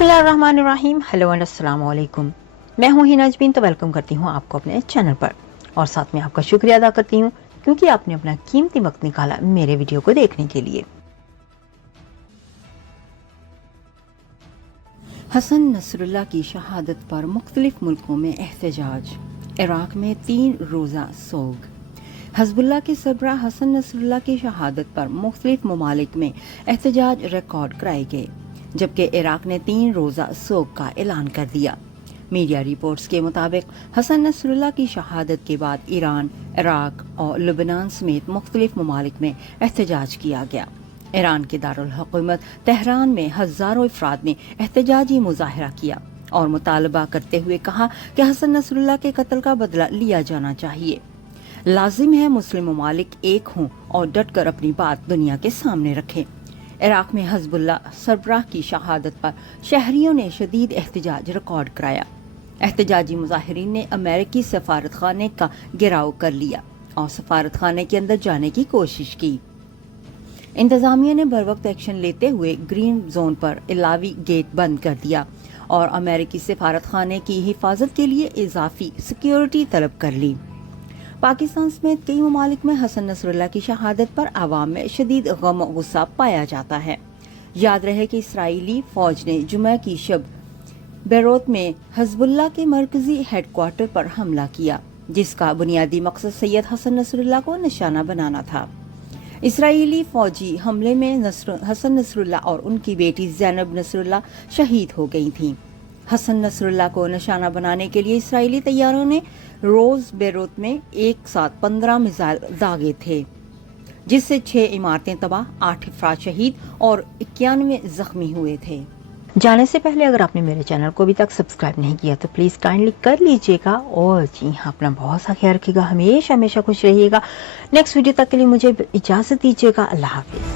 बिस्मिल्लाहिर्रहमानिर्रहीम। Hello and अस्सलाम वालेकुम। मैं हूं हिना अजमीन, तो वेलकम करती हूं आपको अपने चैनल पर और साथ में आपका शुक्रिया अदा करती हूं क्योंकि आपने अपना कीमती वक्त निकाला मेरे वीडियो को देखने के लिए। हसन नसरुल्लाह की शहादत पर मुख्तलिफ मुल्कों में एहतजाज। इराक में 3 रोज़ा सोग। हज़बुल्लाह के सरबराह हसन नसरुल्लाह की शहादत पर मुख्तलिफ ममालिक में एहतजाज रिकॉर्ड कराए गए, जबकि इराक ने 3 रोज़ा सोग का ऐलान कर दिया। मीडिया रिपोर्ट्स के मुताबिक हसन नसरुल्लाह की शहादत के बाद ईरान, इराक और लबनान समेत मुख्तलिफ ममालिक में एहतजाज किया गया। ईरान के दारुल हुकूमत तेहरान में हज़ारों अफराद ने एहतजाजी मुजाहरा किया और मुतालबा करते हुए कहा कि हसन नसरुल्लाह के कत्ल का बदला लिया जाना चाहिए। लाजिम है मुस्लिम ममालिक एक हों और डट कर अपनी बात दुनिया के सामने रखें। इराक में हज़बुल्लाह सरबराह की शहादत पर शहरियों ने शदीद एहतजाज रिकॉर्ड कराया। एहतजाजी मुजाहिरीन ने अमेरिकी सफारत खाने का घेराव कर लिया और सफारत खाने के अंदर जाने की कोशिश की। इंतजामिया ने बरवक्त एक्शन लेते हुए ग्रीन जोन पर इलावी गेट बंद कर दिया और अमेरिकी सफारत खाने की हिफाजत के लिए इजाफी सिक्योरिटी तलब कर ली। पाकिस्तान समेत कई ममालिक में हसन नसरुल्लाह की शहादत पर आवाम में शदीद गम और गुस्सा पाया जाता है। याद रहे कि इसराइली फौज ने जुमा की शब बेरूत में हज़बुल्लाह के मरकजी हेडक्वार्टर पर हमला किया, जिसका बुनियादी मकसद सैयद हसन नसरुल्लाह को निशाना बनाना था। इसराइली फौजी हमले में हसन नसरुल्लाह और उनकी बेटी ज़ैनब नसरुल्लाह शहीद हो गई थीं। हसन नसरुल्लाह को निशाना बनाने के लिए इसराइली तैयारों ने रोज बेरूत में एक साथ 15 मिसाइल दागे थे, जिससे 6 इमारतें तबाह, 8 अफराद शहीद और 91 जख्मी हुए थे। जाने से पहले अगर आपने मेरे चैनल को अभी तक सब्सक्राइब नहीं किया तो प्लीज काइंडली कर लीजिएगा और जी हाँ, अपना बहुत सा ख्याल रखिएगा। हमेशा हमेशा खुश रहिएगा। नेक्स्ट वीडियो तक के लिए मुझे इजाजत दीजिएगा। अल्लाह हाफिज।